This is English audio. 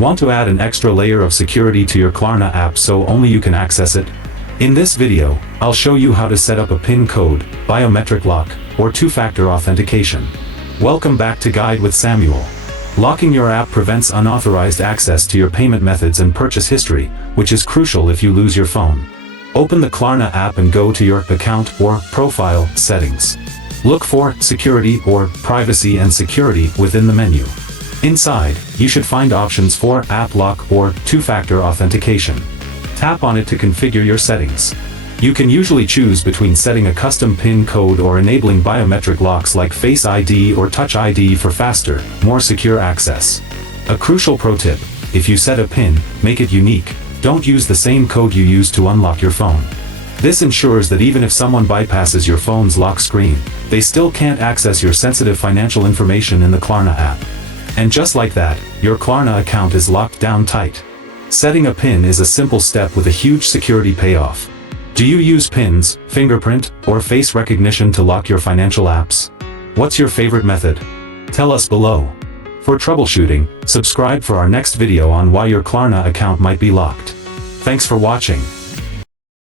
Want to add an extra layer of security to your Klarna app so only you can access it? In this video, I'll show you how to set up a PIN code, biometric lock, or two-factor authentication. Welcome back to Guide with Samuel. Locking your app prevents unauthorized access to your payment methods and purchase history, which is crucial if you lose your phone. Open the Klarna app and go to your account or profile settings. Look for Security or Privacy and Security within the menu. Inside, you should find options for App Lock or Two-Factor Authentication. Tap on it to configure your settings. You can usually choose between setting a custom PIN code or enabling biometric locks like Face ID or Touch ID for faster, more secure access. A crucial pro tip: if you set a PIN, make it unique. Don't use the same code you use to unlock your phone. This ensures that even if someone bypasses your phone's lock screen, they still can't access your sensitive financial information in the Klarna app. And just like that, your Klarna account is locked down tight. Setting a PIN is a simple step with a huge security payoff. Do you use pins, fingerprint, or face recognition to lock your financial apps? What's your favorite method? Tell us below. For troubleshooting, subscribe for our next video on why your Klarna account might be locked. Thanks for watching.